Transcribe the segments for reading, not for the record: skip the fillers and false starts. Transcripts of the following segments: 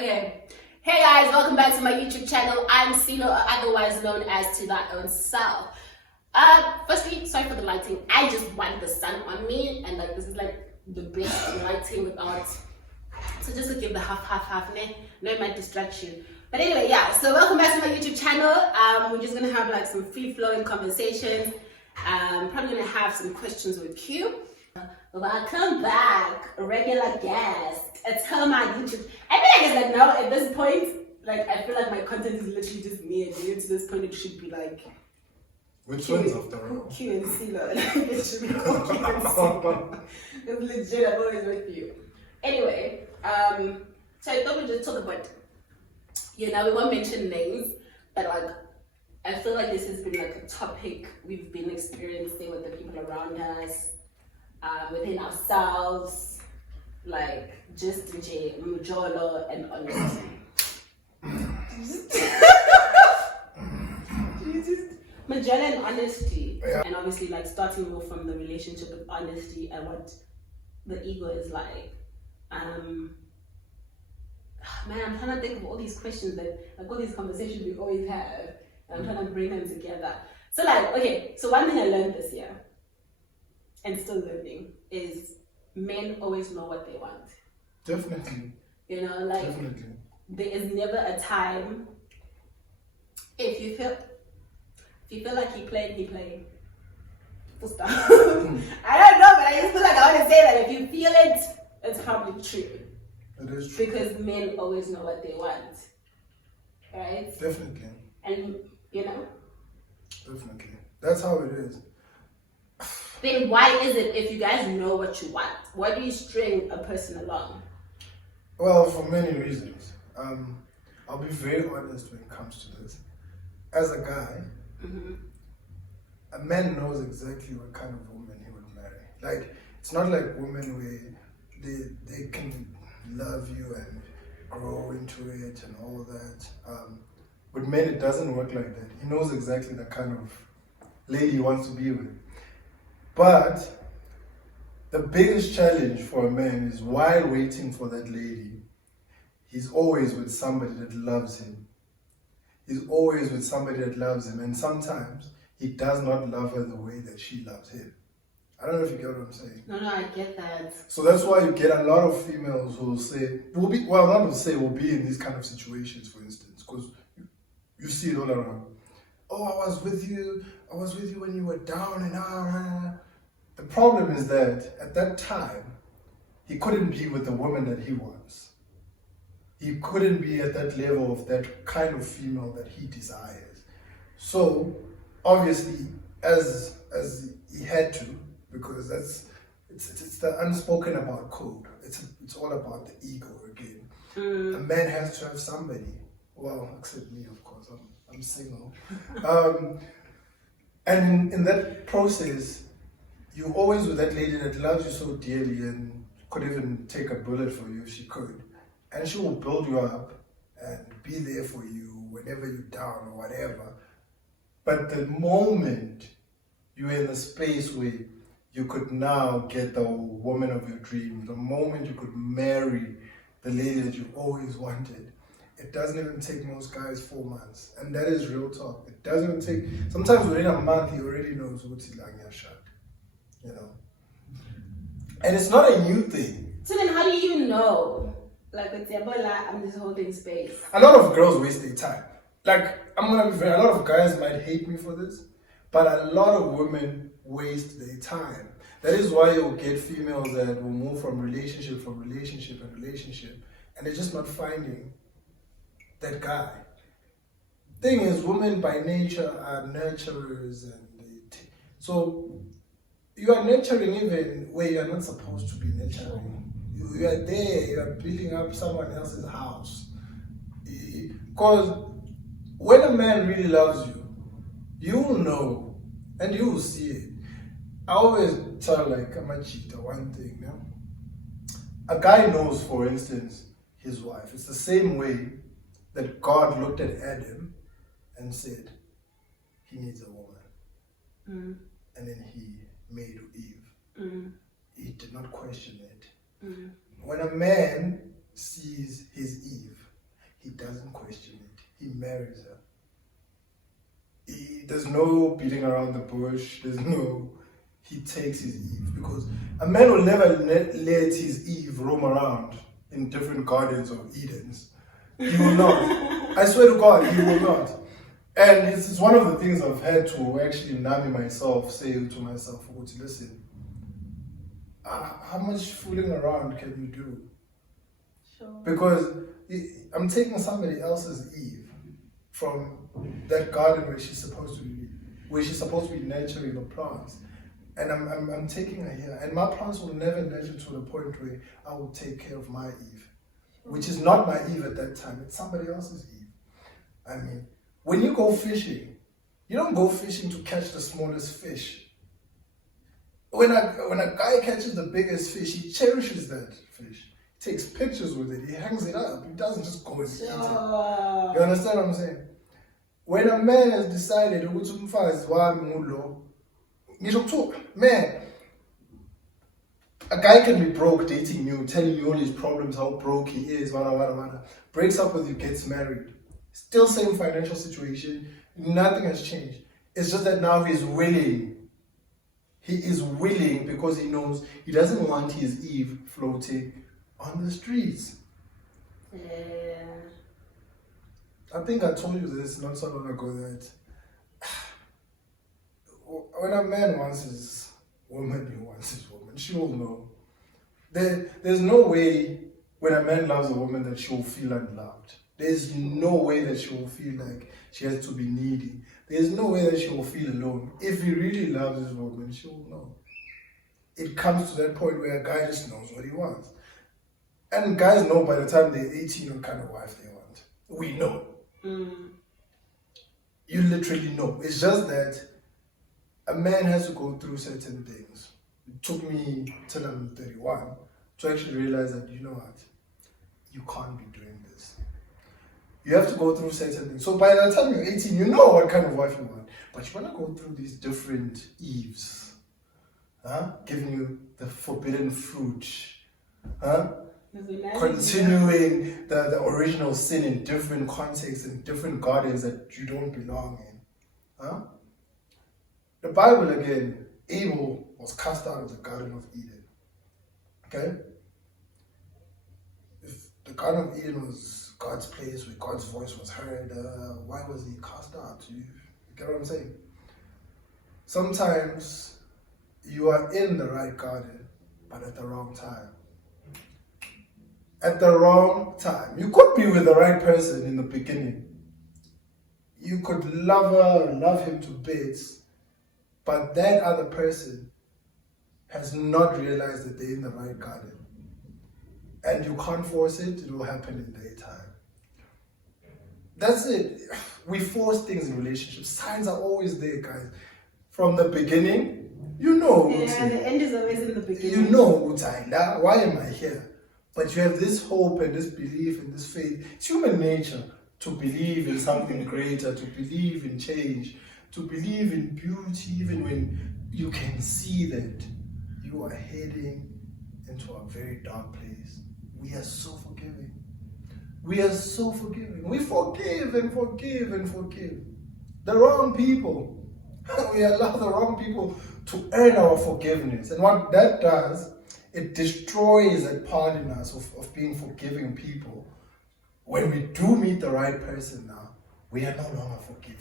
Okay. Hey guys, welcome back to my YouTube channel. I'm Silo, otherwise known as To Thy Own Self. Firstly, sorry for the lighting. I just want the sun on me, and like this is like the best lighting without. So just to give the half, no, it might distract you. But anyway, yeah. So welcome back to my YouTube channel. We're just gonna have like some free-flowing conversations. Probably gonna have some questions with you. Welcome back, regular guest. Tell my YouTube. I feel like now at this point, like I feel like my content is literally just me and you. To this point, it should be like which ones after all? Q and Silo. It should be called Q and Silo. It's legit. I'm always with you. Anyway, so I thought we'd just talk about. We won't mention names, but like I feel like this has been like a topic we've been experiencing with the people around us. Within ourselves, like just mujolo and honesty. Mujolo and honesty, yeah. And obviously like starting more from the relationship with honesty and what the ego is like. Man, I'm trying to think of all these questions that like all these conversations we always have, and I'm trying to bring them together. So like, okay, so one thing I learned this year, and still learning, is men always know what they want. Definitely. Like definitely. There is never a time if you feel like he played. Full stop. I don't know, but I just feel like I want to say that if you feel it, it's probably true. It is true. Because men always know what they want. Right? Definitely. And Definitely. That's how it is. Then why is it if you guys know what you want? Why do you string a person along? Well, for many reasons. I'll be very honest when it comes to this. As a guy, a man knows exactly what kind of woman he would marry. Like, it's not like women where they can love you and grow into it and all that. With men, it doesn't work like that. He knows exactly the kind of lady he wants to be with. But the biggest challenge for a man is while waiting for that lady, he's always with somebody that loves him. He's always with somebody that loves him. And sometimes he does not love her the way that she loves him. I don't know if you get what I'm saying. No, I get that. So that's why you get a lot of females who will say, will be in these kind of situations, for instance, because you see it all around. Oh, I was with you when you were down and out. The problem is that at that time, he couldn't be with the woman that he wants. He couldn't be at that level of that kind of female that he desires. So, obviously, as he had to, because it's the unspoken about code. It's all about the ego again. A man has to have somebody. Well, except me, of course. I'm single. And in that process, you're always with that lady that loves you so dearly and could even take a bullet for you if she could. And she will build you up and be there for you whenever you're down or whatever. But the moment you're in a space where you could now get the woman of your dreams, the moment you could marry the lady that you always wanted, it doesn't even take most guys 4 months. And that is real talk. It doesn't even take, sometimes within a month, he already knows what's shot. And it's not a new thing. So then how do you know? Like with Ebola, I'm just holding space. A lot of girls waste their time. Like, I'm gonna be fair, a lot of guys might hate me for this, but a lot of women waste their time. That is why you'll get females that will move from relationship, and they're just not finding that guy. Thing is, women by nature are nurturers, and so you are nurturing even where you are not supposed to be nurturing. You are there, you are building up someone else's house. Because when a man really loves you, you will know and you will see it. I always tell like I'm a cheater one thing, A guy knows, for instance, his wife. It's the same way that God looked at Adam and said, he needs a woman. And then he made Eve. He did not question it. When a man sees his Eve, marries her. There's no beating around the bush. There's no, he takes his Eve, because a man will never let his Eve roam around in different gardens of Edens. He will not. I swear to God, he will not. And it's one of the things I've had to actually numb myself, say to myself, listen, how much fooling around can you do? Sure. Because I'm taking somebody else's Eve from that garden where she's supposed to be nurturing the plants, and I'm taking her here, and my plants will never nurture to the point where I will take care of my Eve, which is not my Eve at that time. It's somebody else's Eve. I mean, when you go fishing, you don't go fishing to catch the smallest fish. When a guy catches the biggest fish, he cherishes that fish. He takes pictures with it. He hangs it up. He doesn't just go and eat it. You understand what I'm saying? When a man has decided, man, a guy can be broke dating you, telling you all his problems, how broke he is, breaks up with you, gets married. Still same financial situation. Nothing has changed. It's just that now he's willing. He is willing because he knows he doesn't want his Eve floating on the streets. Yeah. I think I told you this not so long ago that when a man wants his woman, he wants his woman. She will know. There's no way when a man loves a woman that she will feel unloved. There's no way that she will feel like she has to be needy. There's no way that she will feel alone. If he really loves his woman, she will know. It comes to that point where a guy just knows what he wants. And guys know by the time they're 18 what kind of wife they want. We know. You literally know. It's just that a man has to go through certain things. It took me till I'm 31 to actually realize that, you know what, you can't be doing this. You have to go through certain things. So by the time you're 18, you know what kind of wife you want. But you want to go through these different Eves. Giving you the forbidden fruit. Continuing the original sin in different contexts, in different gardens that you don't belong in. The Bible again, Abel was cast out of the Garden of Eden. Okay? If the Garden of Eden was God's place where God's voice was heard, why was he cast out? You get what I'm saying? Sometimes you are in the right garden, but at the wrong time. At the wrong time. You could be with the right person in the beginning. You could love her, love him to bits, but that other person has not realized that they're in the right garden. And you can't force it, it will happen in daytime. That's it. We force things in relationships. Signs are always there, guys. From the beginning, you know. Yeah, the end is always in the beginning. You know, why am I here? But you have this hope and this belief and this faith. It's human nature to believe in something greater, to believe in change, to believe in beauty, even when you can see that you are heading into a very dark place. We are so forgiving. We are so forgiving. We forgive and forgive and forgive. The wrong people. We allow the wrong people to earn our forgiveness. And what that does, it destroys that part in us of being forgiving people. When we do meet the right person now, we are no longer forgiving.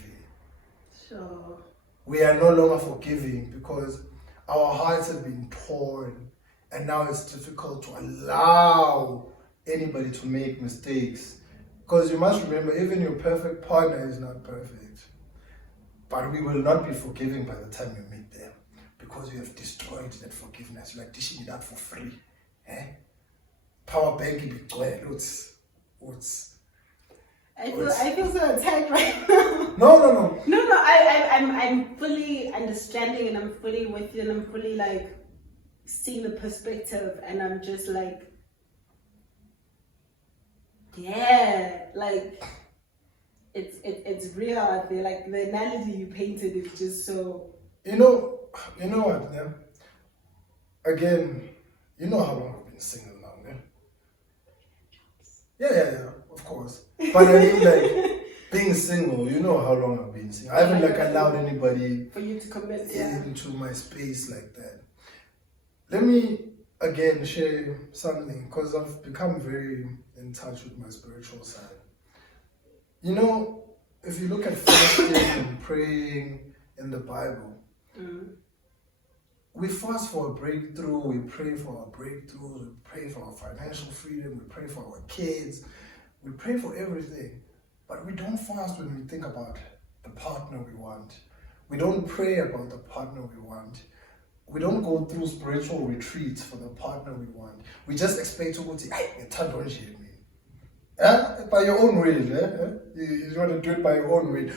Sure. We are no longer forgiving because our hearts have been torn, and now it's difficult to allow anybody to make mistakes. Because you must remember, even your perfect partner is not perfect. But we will not be forgiving by the time you meet them, because you have destroyed that forgiveness. You are dishing it out for free. Power bank what's I feel so attacked right now. No. No, I'm fully understanding, and I'm fully with you, and I'm fully like seeing the perspective, and I'm just like, yeah, like it's real out there. Like the analogy you painted is just so. You know what? Yeah? Again, you know how long I've been single now, yeah? Yeah, of course. But I mean, like, being single, you know how long I've been single. I haven't like allowed anybody For you to commit, into my space like that. Let me again share something because I've become very in touch with my spiritual side. You know, if you look at fasting and praying in the Bible, we fast for a breakthrough, we pray for our breakthroughs, we pray for our financial freedom, we pray for our kids, we pray for everything. But we don't fast when we think about the partner we want. We don't pray about the partner we want. We don't go through spiritual retreats for the partner we want. We just expect to go to, by your own will. You want to do it by your own will.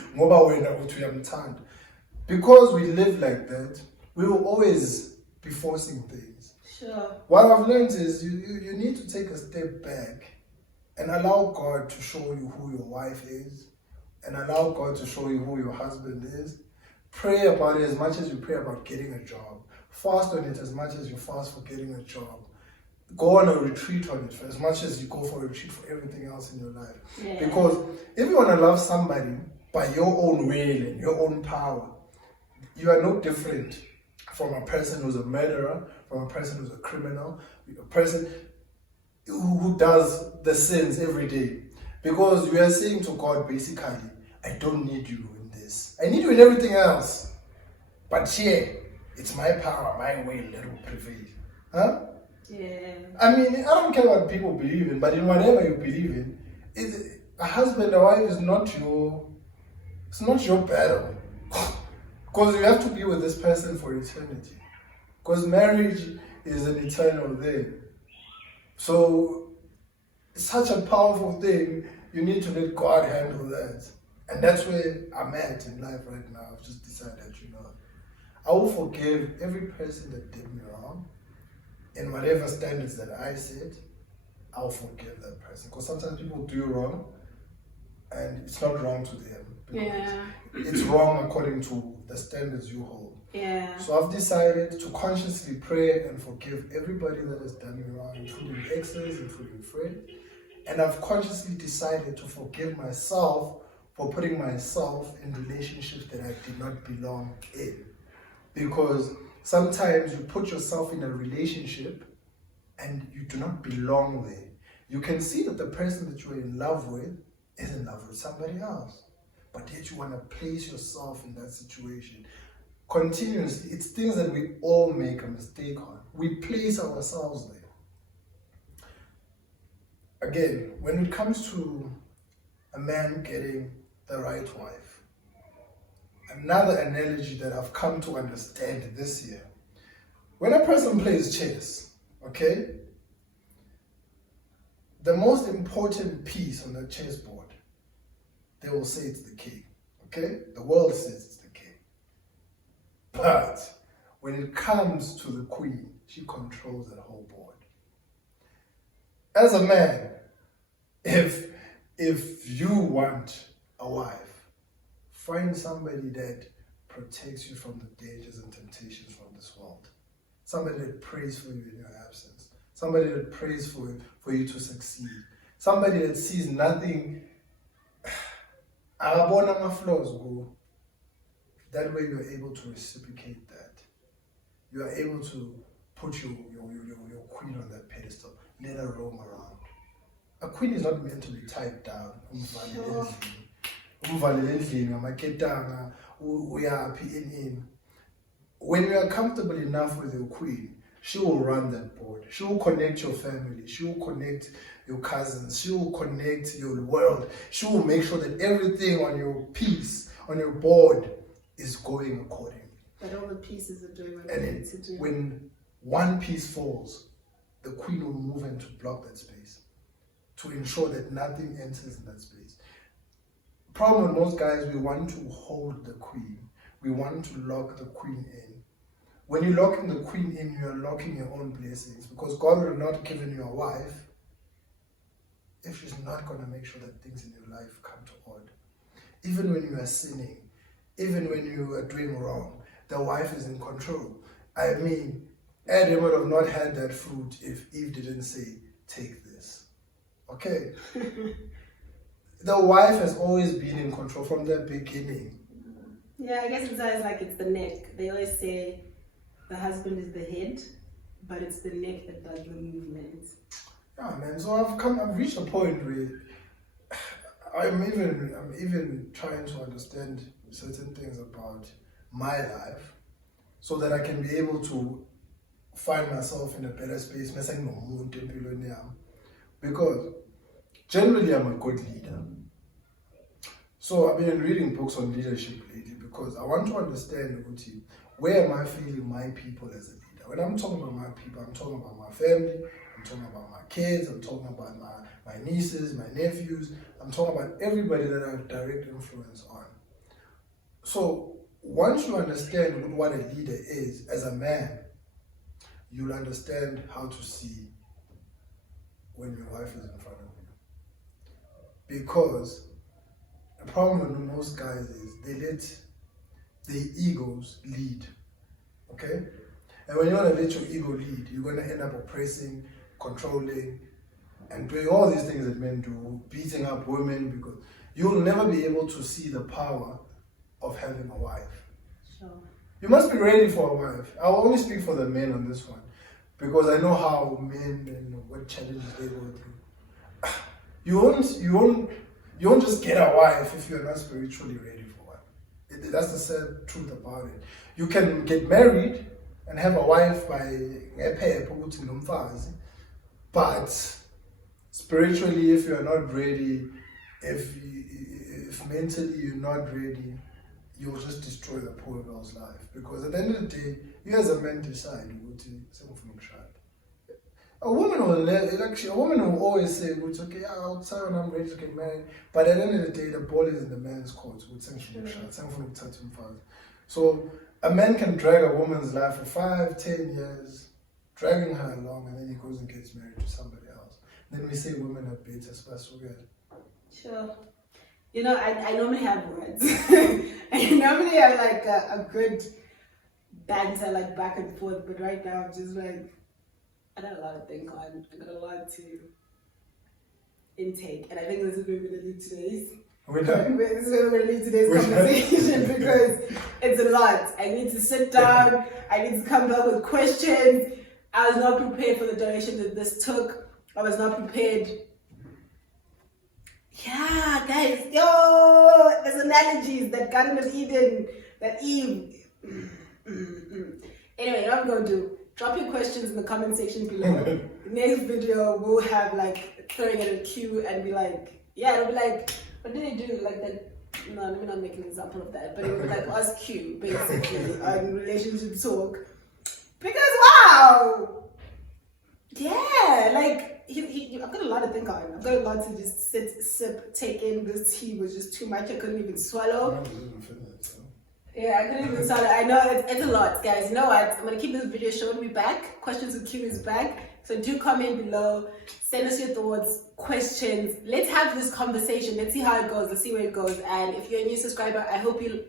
Because we live like that, we will always be forcing things. Sure. What I've learned is you need to take a step back and allow God to show you who your wife is and allow God to show you who your husband is. Pray about it as much as you pray about getting a job. Fast on it as much as you fast for getting a job. Go on a retreat on it for as much as you go for a retreat for everything else in your life. Yeah. Because if you want to love somebody by your own will and your own power, you are no different from a person who's a murderer, from a person who's a criminal, a person who does the sins every day. Because you are saying to God basically, I don't need you in this. I need you in everything else. But here, it's my power, my will that will prevail. Huh? Yeah. I mean, I don't care what people believe in, but in whatever you believe in, a husband or wife is not your battle. Because you have to be with this person for eternity. Because marriage is an eternal thing. So, it's such a powerful thing, you need to let God handle that. And that's where I'm at in life right now. I've just decided, I will forgive every person that did me wrong. In whatever standards that I set, I'll forgive that person. Because sometimes people do wrong, and it's not wrong to them. Yeah. It's wrong according to the standards you hold. Yeah. So I've decided to consciously pray and forgive everybody that has done me wrong, including exes, including friends. And I've consciously decided to forgive myself for putting myself in relationships that I did not belong in. Because sometimes you put yourself in a relationship and you do not belong there. You can see that the person that you're in love with is in love with somebody else. But yet you want to place yourself in that situation. Continuously, it's things that we all make a mistake on. We place ourselves there. Again, when it comes to a man getting the right wife, another analogy that I've come to understand this year, when a person plays chess, okay, the most important piece on the chessboard, they will say it's the king, okay? The world says it's the king. But when it comes to the queen, she controls that whole board. As a man, if you want a wife, find somebody that protects you from the dangers and temptations from this world. Somebody that prays for you in your absence. Somebody that prays for you to succeed. Somebody that sees nothing. That way you're able to reciprocate that. You are able to put your queen on that pedestal. Let her roam around. A queen is not meant to be tied down. When you are comfortable enough with your queen, she will run that board. She will connect your family. She will connect your cousins. She will connect your world. She will make sure that everything on your piece, on your board, is going accordingly. That all the pieces are doing what And they need to do. when one piece falls, the queen will move in to block that space, to ensure that nothing enters in that space. Problem with most guys, we want to hold the queen. We want to lock the queen in. When you're locking the queen in, you're locking your own blessings, because God will not give you a wife if she's not going to make sure that things in your life come to order. Even when you are sinning, even when you are doing wrong, the wife is in control. I mean, Adam would have not had that fruit if Eve didn't say, take this. Okay? the wife has always been in control from the beginning. Yeah, I guess it's always like it's the neck. They always say the husband is the head, but it's the neck that does the movement. Yeah, man. So I've reached a point where I'm even trying to understand certain things about my life, so that I can be able to find myself in a better space. Because generally I'm a good leader. So I've been reading books on leadership lately because I want to understand where am I feeling my people as a leader. When I'm talking about my people, I'm talking about my family, I'm talking about my kids, I'm talking about my nieces, my nephews, I'm talking about everybody that I have direct influence on. So once you understand what a leader is as a man, you'll understand how to see when your wife is in front of you. Because the problem with most guys is they let their egos lead. Okay? And when you want to let your ego lead, you're going to end up oppressing, controlling, and doing all these things that men do, beating up women, because you'll never be able to see the power of having a wife. Sure. You must be ready for a wife. I'll only speak for the men on this one, because I know how men and what challenges they go through. You won't just get a wife if you're not spiritually ready for one. That's the sad truth about it. You can get married and have a wife but spiritually, if you're not ready, if mentally you're not ready, you'll just destroy the poor girl's life. Because at the end of the day, you as a man decide a woman will always say, okay, I'll tell when I'm ready to get married. But at the end of the day, the ball is in the man's court. So a man can drag a woman's life for 5, 10 years, dragging her along, and then he goes and gets married to somebody else. Then we say women are beta, so good. Sure. You know, I normally have words. I normally have like a good banter, like back and forth, but right now I'm just like, I got a lot to think on. I got a lot to intake, and I think this is where we're going to leave today's. This is where we're going to leave today's conversation because it's a lot. I need to sit down. I need to come up with questions. I was not prepared for the direction that this took. I was not prepared. Yeah, guys, there's analogies that Garden of Eden, that Eve. Anyway, what I'm going to do, drop your questions in the comment section below. Next video, we'll have like throwing it a queue and be like, yeah, it'll be like, what did they do? Like that, no, let me not make an example of that, but it would be like us Q, basically, on relationship talk. Because, wow! Yeah, like, I've got a lot to think on. I've got a lot to just sit, sip, take in. This tea was just too much. I couldn't even swallow. Yeah, I couldn't even swallow. I know it's a lot, guys. You know what? I'm going to keep this video short. We'll be back. Questions with Q is back. So do comment below. Send us your thoughts, questions. Let's have this conversation. Let's see how it goes. Let's see where it goes. And if you're a new subscriber, I hope you...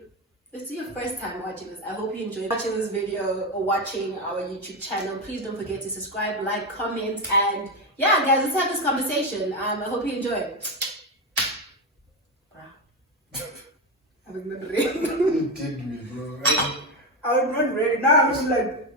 This is your first time watching this. I hope you enjoyed watching this video or watching our YouTube channel. Please don't forget to subscribe, like, comment, and yeah, guys, let's have this conversation. I hope you enjoy. I was not ready. You did me, bro. I was not ready. Now I'm just like...